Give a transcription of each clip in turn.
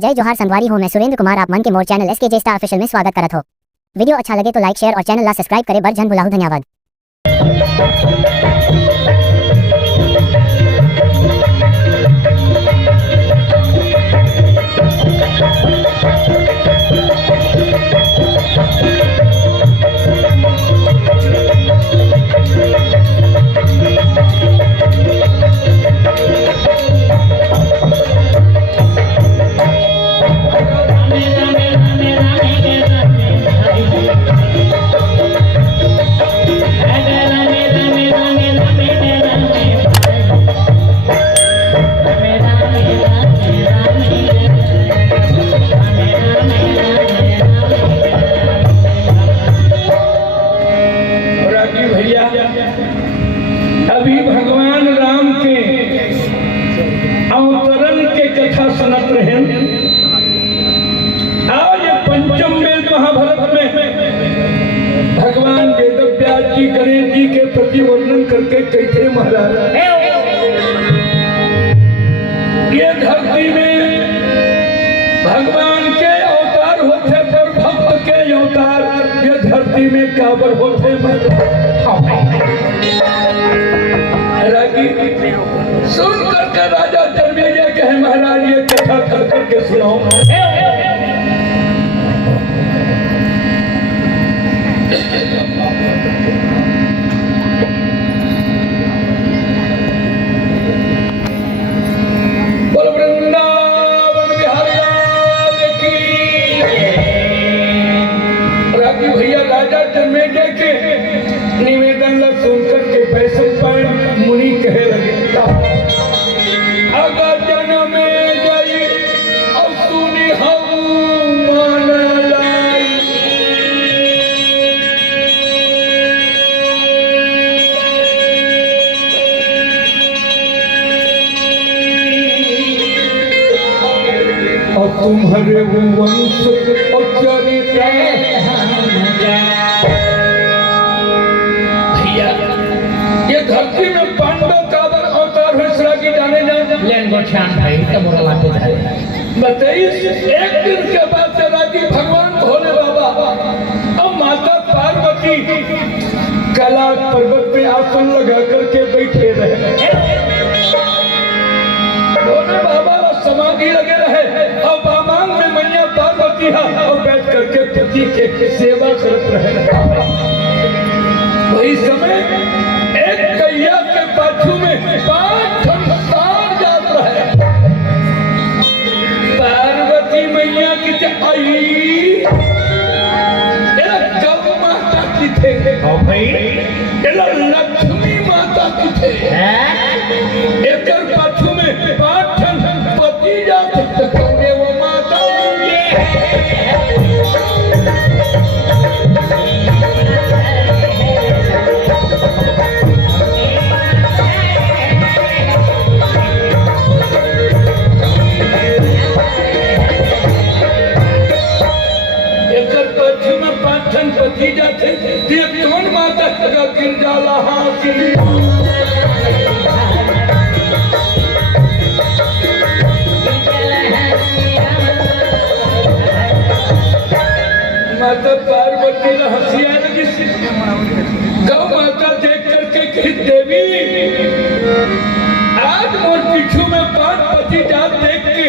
जय जोहार संगवारी हूँ मैं सुरेंद्र कुमार। आप मन के मोर चैनल SKJ स्टार ऑफिशियल में स्वागत करत हो। वीडियो अच्छा लगे तो लाइक शेयर और चैनल ला सब्सक्राइब करे बर जन भुलाहु। धन्यवाद। अभी भगवान राम के अवतरण के कथा सुनत रहे। आज पंचम वेद महाभारत में भगवान वेदव्यास जी गणेश जी के प्रति वर्णन करके कहते महाराज, ये धरती में भगवान के अवतार होते पर भक्त के अवतार ये धरती में काबर होते। सुन करके राजा जन्मेजय कहे महाराज ये कथा कर करके सुनाओ। बोल वृंदावन बिहारी लाल की। राजी भैया राजा जन्मेजय के निवेदन ला सुन करके पैसे पर मुनि कहे लगे, अगर जन्म गई और सुनी हम मान लाई। और तुम्हारे वंश और चरित्र भैया ये धरती में पांडव काबर अवतार हुआ की जाने भाई तो बोला बताइए। एक दिन के बाद चला कि भगवान भोले बाबा अब माता पार्वती कैलाश पर्वत पे आसन लगा करके बैठे रहे। भोले बाबा समाधि लगे रहे और बामांग में मैया पार्वती है और बैठ करके पति के सेवा करते रहे। वही समय एक कैया के पाछू में 5 संसार जाता है। पार्वती मैया की आई गौ माता की थे लक्ष्मी माता की थे। एक पाछू में 5 पति जाते वो माता पति जाते कौन माता का गिर जाला हाथी। माता पार्वती हंसिया लगी। गौ माता देख करके कही, देवी आज मोर पीछू में 5 पति जात देख के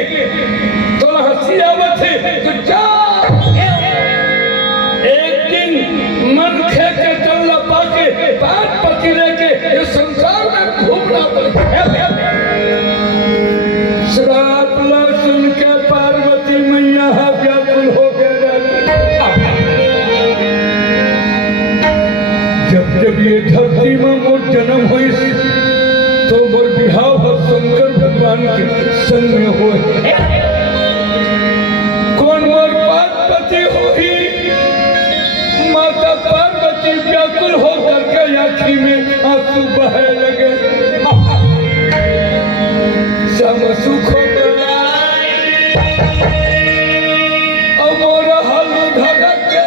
तो हंसी आवत है तो जा एक दिन मन खे के चल पाके 5 पति लेके ये संसार में घूमना पड़ेगा। श्राप ला सुन के पार्वती मैया व्याकुल हो गए। जब ये धरती में मोर जन्म हुई तो मोर बिहाव शंकर भगवान के संग में हुए। कौन मोर पार्वती हुई माता पार्वती व्याकुल हो करके आँखी में आंसू बहे लगे। सब सुख हो गया और मोर हाल धड़क के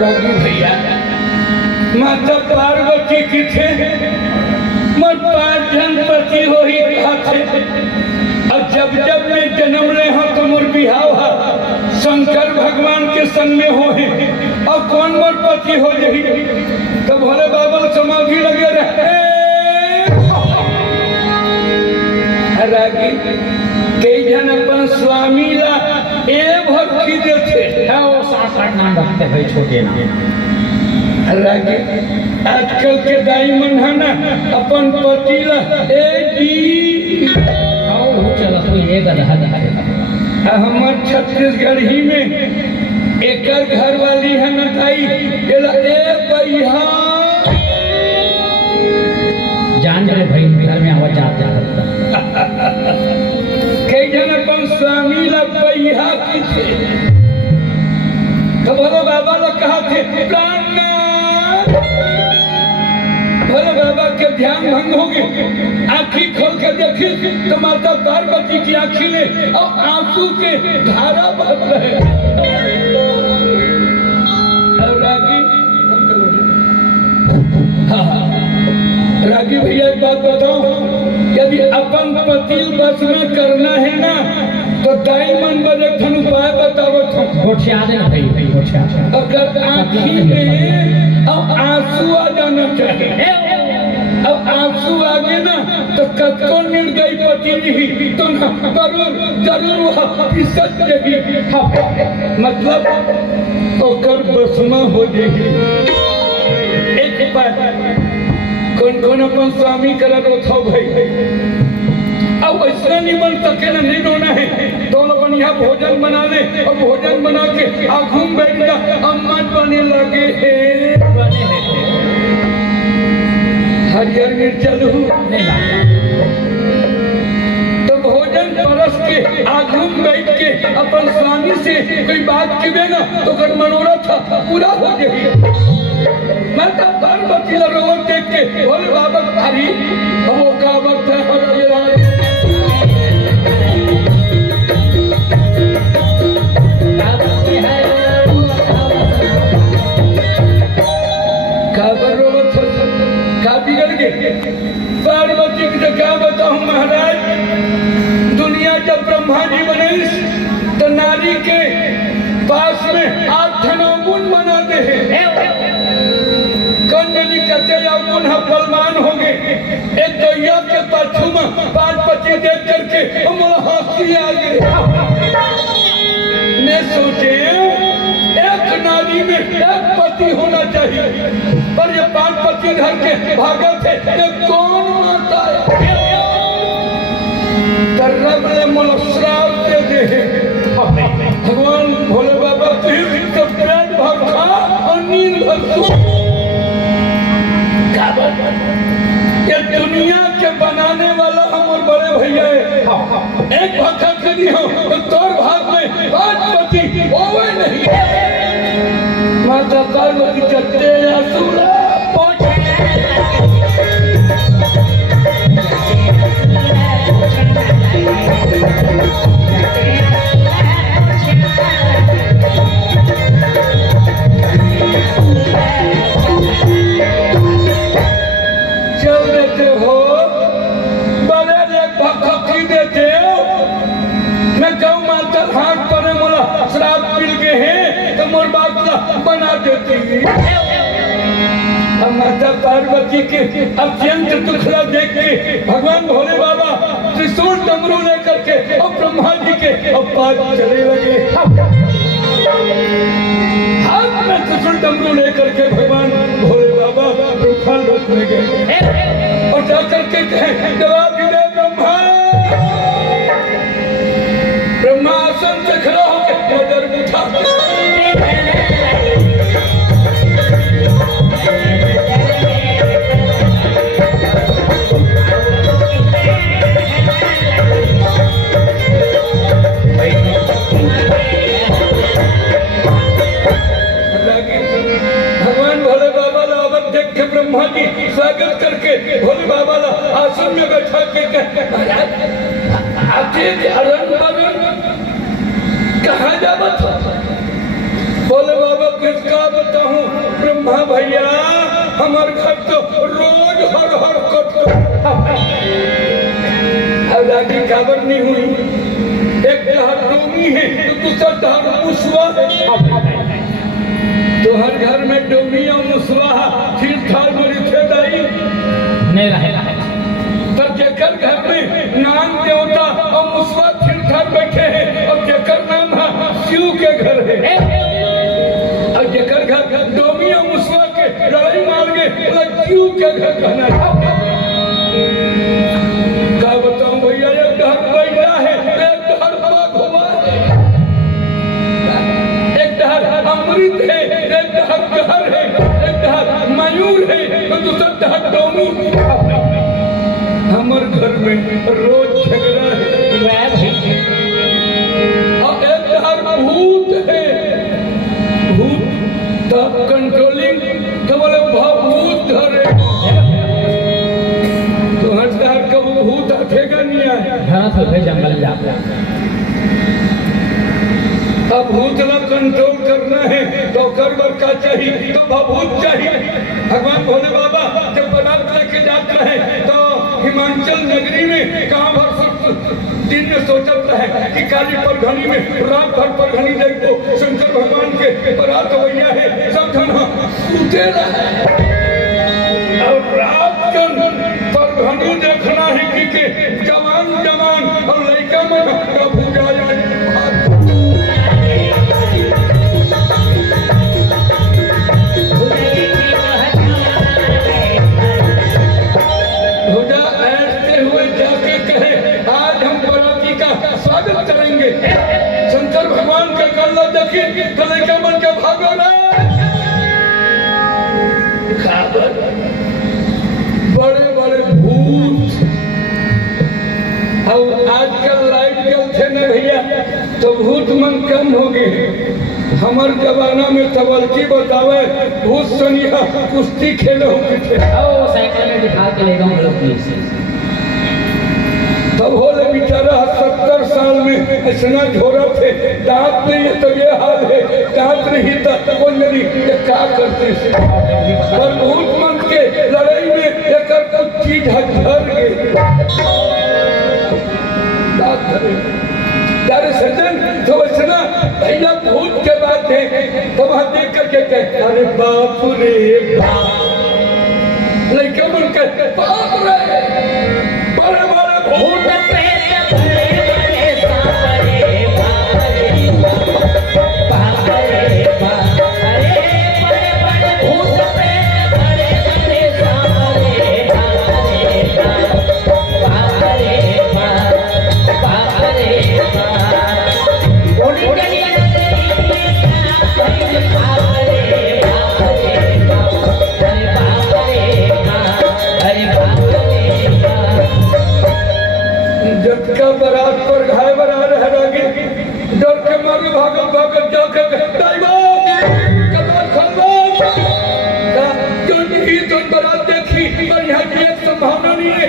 रागी भैया माता पार्वती की थे मत 5 जन पति हो ही कहा थे। अब जब जब मैं जन्म रहे हो तो मोर बिहाव शंकर भगवान के संग में हो है और कौन मोर पति हो यही तो भोले बाबा समाधि लगे रहे रागी कई जन अपन स्वामी ला ए भक्ति देते है वो 7-8 नाम रखते भाई, छोटे नाम। रागी आजकल के दाई मन है ना अपन पति ला ए जी और हो चला तो ये गधा हमर छत्तीसगढ़ ही में एकर घर वाली है न दाई एला ए भैया जान रहे भाई घर में आवाज जाता है। कई जन अपन स्वामी ला भैया की थे तो भोले बाबा ने कहा थे प्राणनाथ। भोले बाबा के ध्यान भंग हो गए, आँखी खोल कर देखी तो माता पार्वती की आँखी में और आंसू के धारा बह रहे। और रागी रागी भैया एक बात बताओ, यदि अपन पति बस में करना है ना तो दाई मन बने धन उपाय बतावत हूँ। गोठिया दे ना भाई, गोठिया। अगर आँखी में अब आंसू आ जाना चाहिए, अब आंसू आ गए ना तो कतको निर्दयी पति जी तो ना जरूर वह इज्जत देगी, मतलब ओकर बसमा हो जाएगी। एक बात कौन कौन अपन स्वामी करा रोथा भाई, अब ऐसा नहीं बन सके ना, नहीं रोना है तो अपन यहाँ भोजन बना ले और भोजन बना के आँखों में बैठ जा, अम्मा बने लगे बने हरियर मिर्चा लहू तो भोजन परस के आँखों में बैठ के अपन स्वामी से कोई बात की ना तो कर मनोरथ पूरा हो जाएगी। माता पार्वती रोड देख के बोले बाबा हरी वो का वक्त है का बिगड़ गए पार्वती की क्या बताऊं महाराज, दुनिया जब ब्रह्मा जी बने तो नारी के पास में 8-9 गुण बनाते हैं। कंजली कहते गुण बलवान हो गए, एक गैया के पाछू में 5 बच्चे देख करके हंसी आ गए। मैं सोचे एक नारी में 1 पति होना चाहिए, पर ये 5 पति घर के भागत है ये कौन माता है? रब ने मुलश्राव दे दे भगवान भोले बाबा पेट भर खा और नींद भर। ये दुनिया के बनाने वाला हम बड़े भैया है, एक भक्त यदि हो तो तोर भाग में 5 पति होवे नहीं। माता पार्वती चलते असुरा बना देती। माता पार्वती के अत्यंत दुखड़ा देख के भगवान भोले बाबा त्रिशूल डमरू लेकर के और ब्रह्मा जी के पास चले लगे। हाथ में त्रिशूल डमरू लेकर के भगवान भोले बाबा ब्रह्मा लोक में गए और जाकर के कहे जवाब दे ब्रह्मा। ब्रह्मा आसन से खड़ा होकर नजर उठा ब्रह्मा भैया हमार घर तो रोज हर हर कट अब रागी खबर नहीं हुई। एक डहर डोमी है तो दूसरा डहर मुसवा है। तो हर घर में डोमी और मुसवा फिर थाल मरी थे दाई नहीं रहे तब जेकर घर में नाम देवता और मुसवा फिर थाल बैठे हैं और जेकर नाम है शिव के घर है। और जेकर घर डोमी और मुसवा के लड़ाई मार गए बोला शिव के घर कहना क्या बताऊं भैया। एक घर बैठा है एक घर भगवा है एक घर अमृत है एक घर घर है एक घर मयूर है और दूसरा घर डोमी। हमारे घर में रोज झगड़ा है और एक घर भूत है। भूत तब कंट्रोलिंग तो बोले भूत धरे तो हर घर का वो भूत हटेगा नहीं है। हाँ तो फिर जंगल जाता अब भूत ला कंट्रोल करना है तो कर का चाहिए तो भभूत चाहिए। भगवान भोले बाबा जब बारात लेके जाता है तो हिमाचल नगरी में कहाँ भर दिन में सोचता है कि काली परघनी में रात भर परघनी देखो शंकर भगवान के बारात भैया है सब जना सूते और रात कन परघनी देखना है कि जवान जवान और लड़का में भूजा जाए। शंकर भगवान के गला देखिए गले के मन के भागो ना बड़े बड़े भूत। और आजकल लाइट जलते न भैया तो भूत मन कम हो गए। हमारे जमाना में तबलकी बतावे भूत सनिया कुश्ती खेले होते थे। साइकिल में बिठा के ले गए तब होले बेचारा 70 साल में इतना झोरा थे दांत नहीं है तो ये हाल है दांत नहीं था कोई नहीं ये क्या करते और भूत मन के लड़ाई में एक कुछ चीज झर गए। यार सज्जन तो इतना भैया भूत के बात है तो वहां देख करके कहते अरे बाप रे बाप लेकिन मन कहते बाप रे बड़े बड़े भूत का बारात पर घाय बना रह लगे डर के मारे भागत भागत जाकर तो बारात देखी पर यहाँ की एक संभावना नहीं है।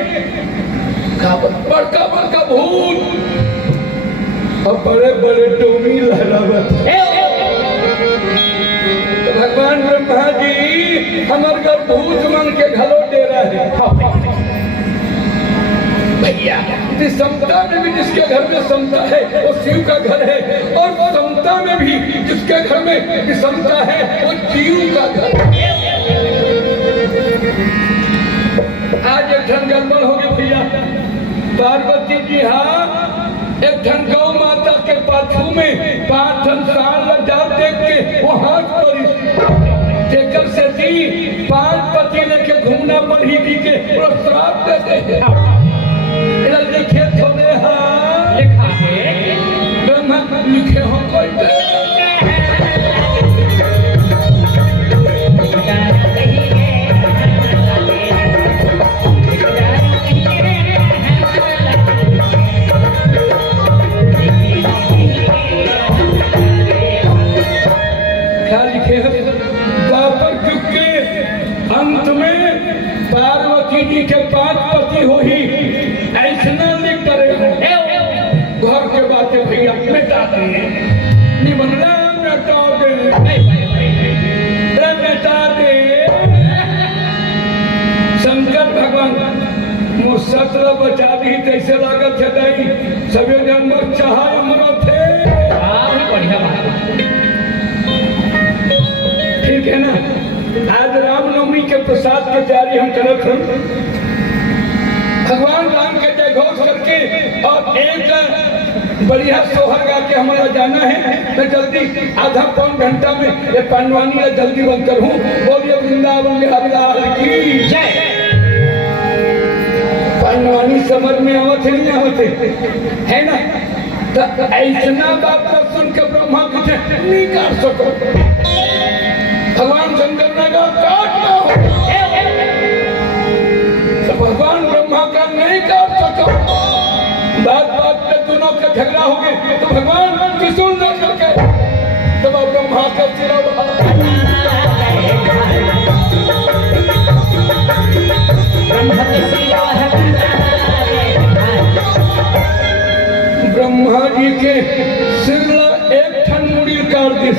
बड़का बड़का भूत और बड़े बड़े डोमी लहरावत। तो भगवान ब्रह्मा जी हमारे घर भूत मन के घलो दे रहे हैं भैया। समता में भी जिसके घर में समता है वो शिव का घर है और समता में भी जिसके घर में विषमता है वो जीव का घर है। आज एक ठन गड़बड़ हो गया भैया। पार्वती जी हाँ एक ठन गौ माता के पाछू में 5 साल लगा देख के वो हाथ पर देकर से दी 5 पति लेके घूमना पड़ी थी के श्राप देते लिखे थोड़े लिखा है ब्रह्मा लिखे हो कोई क्या लिखे द्वापर युग के अंत में पार्वती जी के 5 पति हो ही ऐसा लिख करे घर के बातें भैया मिटा दे निबंधन मिटा दे मिटा दे 17 बचा दी कैसे लागत है दाई सभी जानवर चाहा मरा थे भी बढ़िया बात ठीक है ना। आज रामनवमी के प्रसाद के तैयारी हम करत हैं भगवान राम के जय घोष करके और एक बढ़िया सोहर गा के हमारा जाना है तो जल्दी आधा पौन घंटा में ये पांडवानी या जल्दी बंद करूं। बोलिए वृंदावन बिहारी लाल की जय। पांडवानी समझ में आवत है नहीं आवत है ना। तो ऐसा बात तो सुन के ब्रह्मा कुछ नहीं कर सको भगवान शंकर ने कहा काटना हो तो भगवान ब्रह्मा का नहीं काट सको। बात बात पे दोनों का झगड़ा हो गए तो भगवान किशोर न करके तब ब्रह्मा का सिरा ब्रह्मा जी के सिर एक ठन मुड़ी काट दी।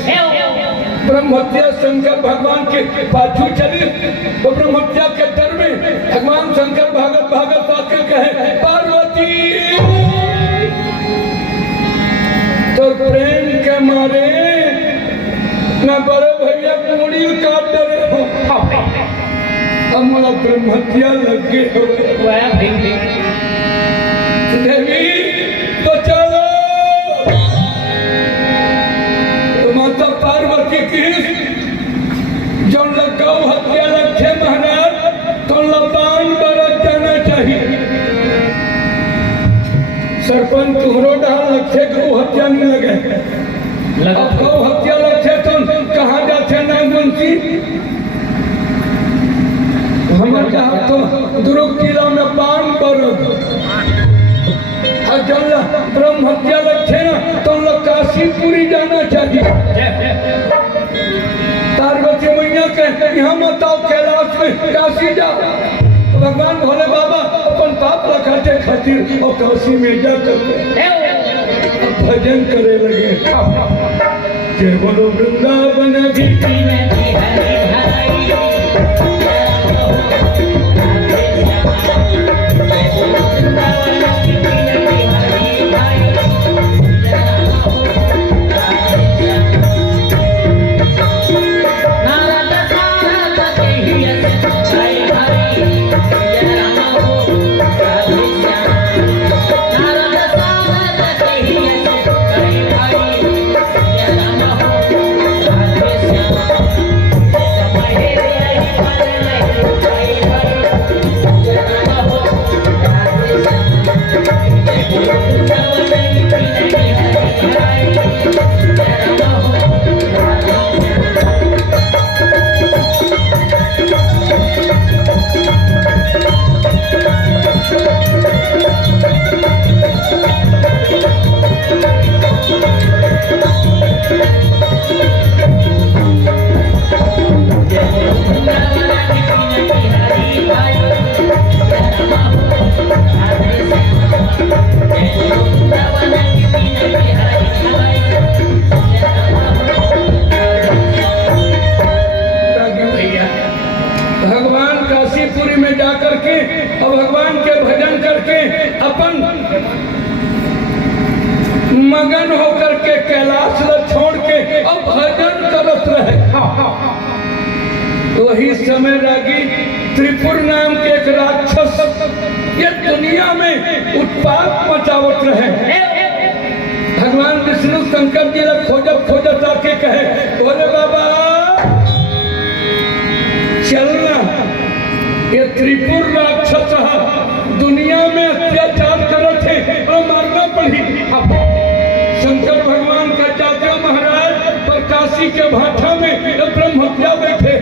ब्रह्महत्या शंकर भगवान के पाछू चली तो ब्रह्महत्या के डर में भगवान शंकर भागत भागत आके कहे पार्वती तो प्रेम के मारे न बड़े भैया मुड़ी काट डरे हो हमारा ब्रह्महत्या लग गए हो देवी तो चलो तो माता पार्वती की जो लगाओ हत्या लगे महाराज तो लबान बरत जाना चाहिए। सरपंच तुहरो डाल लगे गौ हत्या नहीं लगे अब गौ हत्या लगे तो कहाँ जाते नागवंशी हमारे कहा तो दुर्ग किला में बाण बरत ब्रह्म हत्या लगे ना तो लोग काशीपुरी जाना चाहिए। पार्वती मैया कहते यहाँ मत आओ कैलाश में काशी जाओ। भगवान भोले बाबा अपन पाप रखाते खातिर और काशी में जा करके भजन करे लगे जय बोलो वृंदावन भी मगन होकर के कैलाश छोड़ के अब भजन करत रहे। वही समय रागी त्रिपुर नाम के एक राक्षस ये दुनिया में उत्पात मचावत रहे। भगवान विष्णु शंकर जी लग खोजत खोजत आके कहे बोले बाबा चलना ये त्रिपुर राक्षस दुनिया में अत्याचार करत है और मारना पड़ी। शंकर भगवान का जाते महाराज पर काशी के भाठा में ब्रह्म हत्या बैठे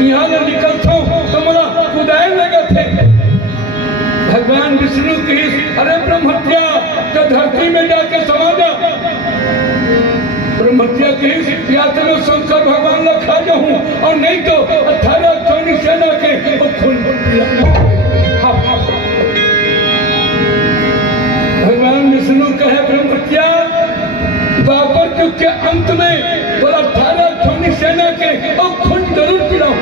यहाँ निकलता तो मेरा कुदाय लगे थे। भगवान विष्णु की अरे ब्रह्म हत्या तो धरती में जाके समा जा। ब्रह्म हत्या की या तो मैं शंकर भगवान ने खा जाऊं और नहीं तो 18 चौनी सेना के खून भगवान विष्णु कहे ब्रह्मत्या द्वापर युग के अंत में और 18 चौनी सेना के और खून जरूर पिलाऊं।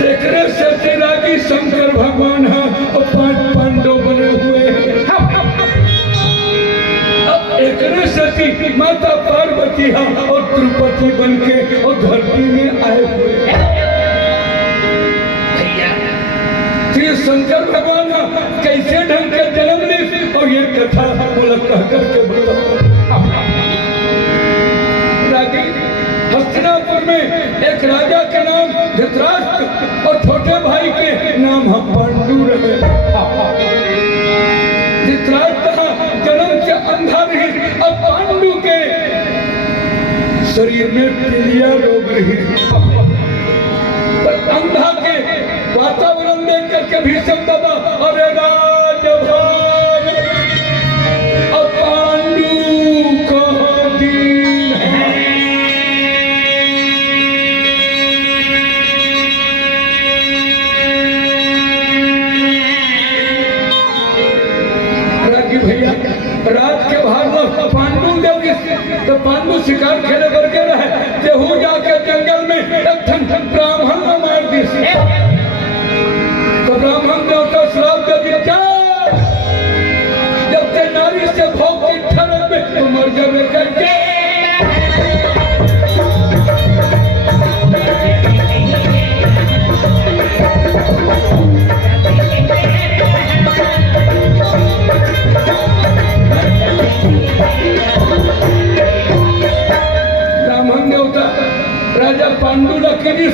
देखने से श्री शंकर भगवान है और 5 पांडव बने हुए हैं। अब एकरे सती माता पार्वती है और तिरुपति बन के और धरती में आए हुए हैं। श्री शंकर भगवान कैसे ढंग के जन्म ली और ये कथा बोला कह करके बताओ। हस्तिनापुर में एक राजा के नाम धृतराष्ट्र और छोटे भाई के नाम हम पांडु रहे। धृतराष्ट्र जन्म से अंधा रही और पांडु के शरीर में पीलिया रोग रही। पर अंधा के वातावरण देख करके भीष्म बाबा अरे राजभाग और पांडु को दीन है। भैया रात के भाग पांडु जब तो पांडु शिकार खेले करके रहे तेहू जाके जंगल में एक ब्राह्मण को मार दी। तो ब्राह्मण ने उसका श्राप दे दिया जब ते नारी से भोग की ठनक में तो मर जावे करके। राजा पांडु लखनी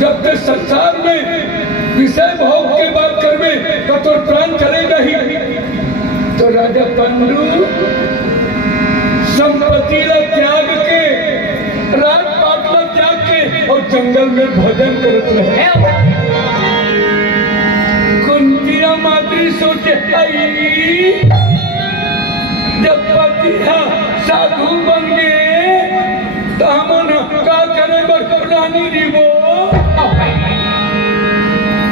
जब तक संसार में विषय भोग के बात करवे तो प्राण चले नहीं। तो राजा पांडु संपत्ति त्याग के रात पाटला त्याग के और जंगल में भजन करते रहे। कुंतिया मातृ सोचे जब पति साधु बन गए तो हमन का करे रानी जीवो।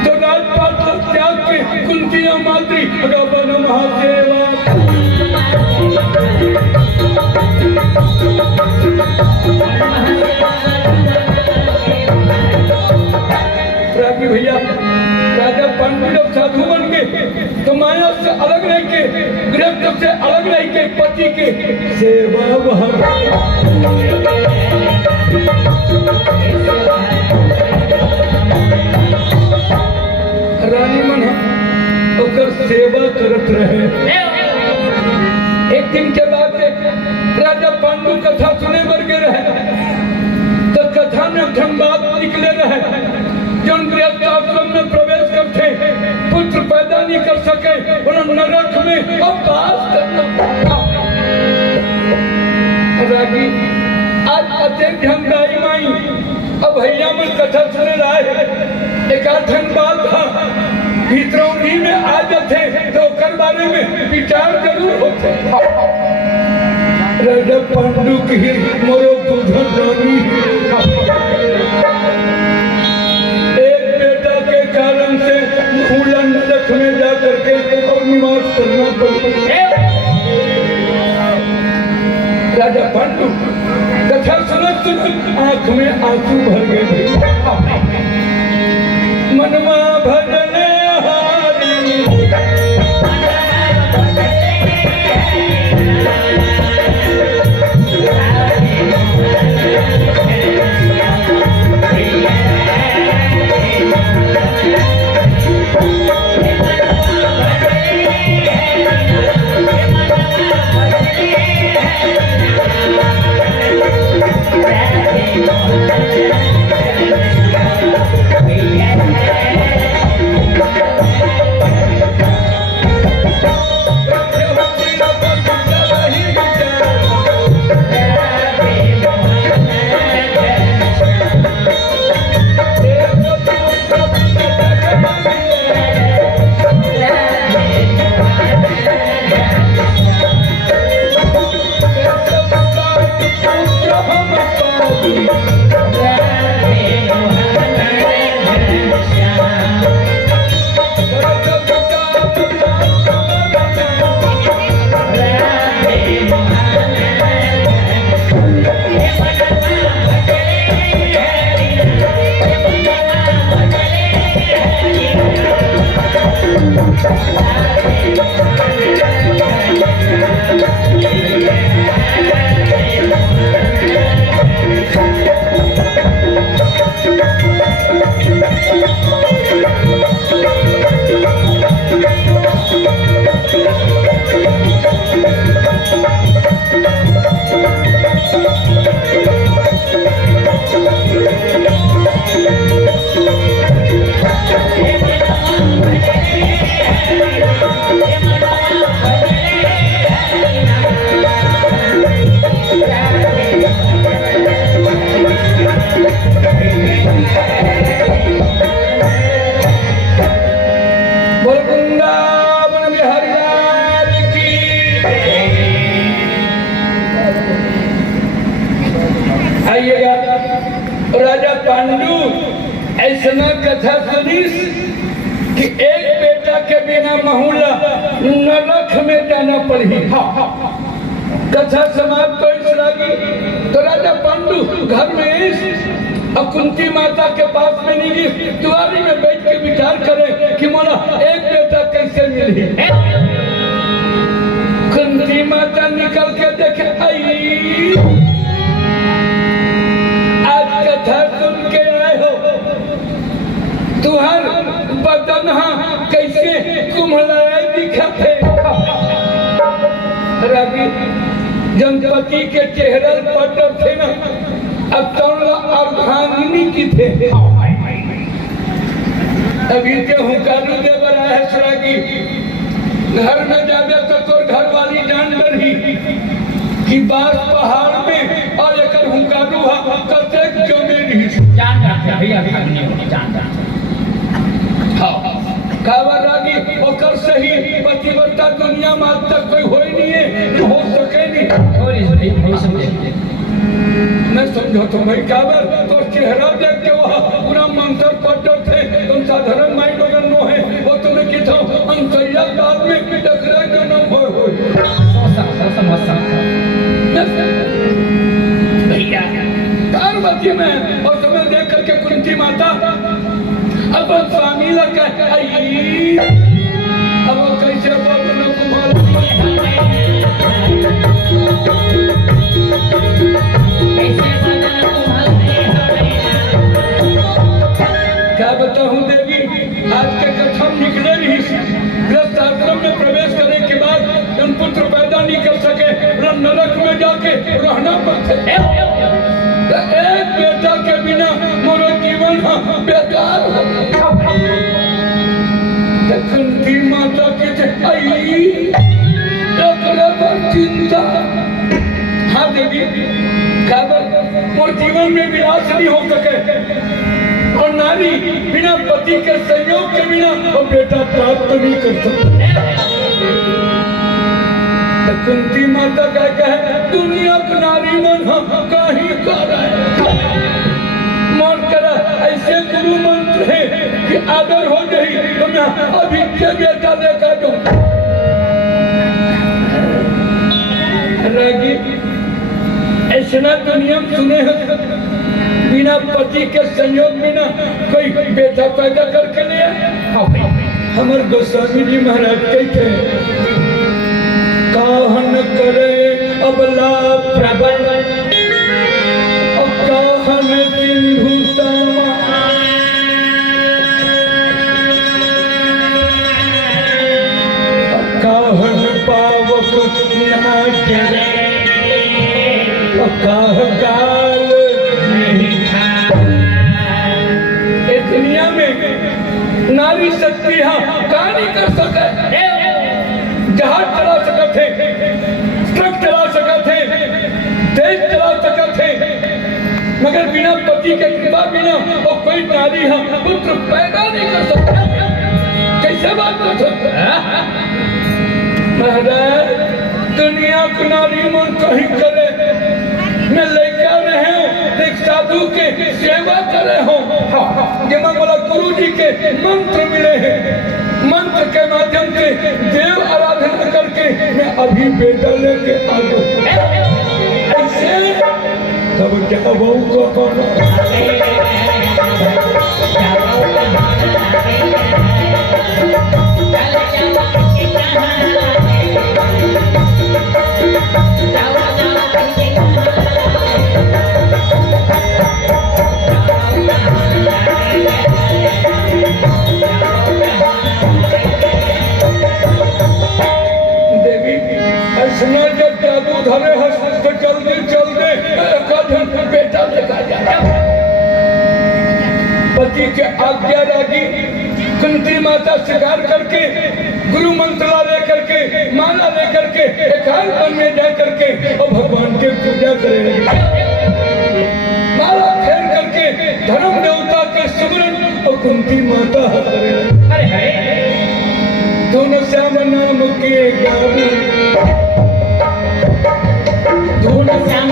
तो राजपाट त्याग के कुंतिया मातृ रवन महादेवा भैया राजा पांडु जब साधु बन गए तो माया से अलग रह के गृहस्थ से अलग रह के पति के सेवा रानी मन ओकर सेवा करत रहे। एक दिन के बाद राजा पांडु कथा सुने बर गए रहे तो कथा में धनबाद निकले रहे जो गृहस्थाश्रम में प्रवेश करते पुत्र पैदा नहीं कर सके उन्होंने नरक में अवकाश करना। आज अत्यंत ढंगाई माई अब भैया में कथा सुने रहे एक धनबाद था भीतरौनी में आ जाते तो कर बारे में विचार जरूर होते। राजा पांडु की मोरो बुधन रानी कारण से फूलन नरक में जाकर के और निवास करना पड़ा। राजा पांडु कथा सुनत आंख में आंसू भर गए। मनवा भजने आइएगा। राजा पांडु ऐसा कथा सुनीस कि एक बेटा के बिना महूला नरक में जाना पड़ी। कथा समाप्त तो इस लगी तो राजा पांडु घर में अब कुंती माता के पास में नहीं गई, दुआरी में बैठ के विचार करे कि मोला एक बेटा कैसे मिली। कुंती माता निकल के देखे आई आज कथा सुन के आए हो, तुहर बदन कैसे कुम्हलाए दिखते। रवि जनपति के चेहरा पटर थे ना, अब तो अर्धांगिनी की थे। अभी के हुकारू देवर आया सुरागी घर में जावे तो घर वाली जान डरी कि बार पहाड़ में और एक हुकारू करते जमीन जान जाते भैया जान जाते। खबर लगी ओकर सही पतिव्रता दुनिया में आज तक कोई हो ही नहीं है, न हो सके नहीं। मैं समझो तो भाई काबर तो चेहरा देख के वहाँ पूरा मंत्र पढ़ते थे, तुम साधारण माइंड अगर नो है वो तुम्हें कितना अंतरिया काल में टकरा के न हो भैया पार्वती में और तुम्हें देख करके कुंती माता अब स्वामी लगा आई अब कैसे बोलो न तुम्हारा क्या बताऊं देवी, आज के कथा निकले नहीं। गृहस्थ आश्रम में प्रवेश करने के बाद जन पुत्र पैदा नहीं कर सके, नरक में जाके रहना पड़ते। एक बेटा के बिना मोरा जीवन बेकार हो गया। कुंती माता के आई चिंता। हाँ देवी मोर जीवन में विनाश नहीं हो सके और नारी बिना पति के संयोग के बिना वो बेटा प्राप्त नहीं कर सकते। कुंती माता का है दुनिया को नारी मन कहीं कर मन करा ऐसे गुरु मंत्र है कि आदर हो गई तो मैं अभी के बेटा लेकर दो। ऐसा दुनिया में सुने बिना पति के संयोग बिना कोई बेटा पैदा करके लिया। हमारे गोस्वामी जी महाराज कहते काहन करे अबला प्रबल और काहन सिंधु काहन पावक ना जले काह काल दुनिया में नारी शक्ति का नहीं कर सके, जहाज चला सकते, ट्रक चला सकते, देश चला सकते, मगर बिना पति के कृपा बिना और कोई नारी पुत्र पैदा नहीं कर सकता। कैसे बात कर सकते महाराज, दुनिया को नारी मन कहीं करे मैं लेकर रहे एक साधु के सेवा करे हो जमा बोला गुरु जी के मंत्र मिले हैं, मंत्र के माध्यम से देव आराधना करके मैं अभी बेटा लेके आ गया। ऐसे तब क्या बहू को कौन जब जादू धरे तो जल्दी जल्दी बेटा लेकर जाए। पति के आज्ञा रागी कुंती माता शिकार करके गुरु मंत्रा लेकर के माला लेकर के एकांत वन में जा करके और भगवान के पूजा करे, माला फेर करके धर्म देवता के सुमरन और कुंती माता करे। अरे दोनों श्याम नाम के गावी दोनों श्याम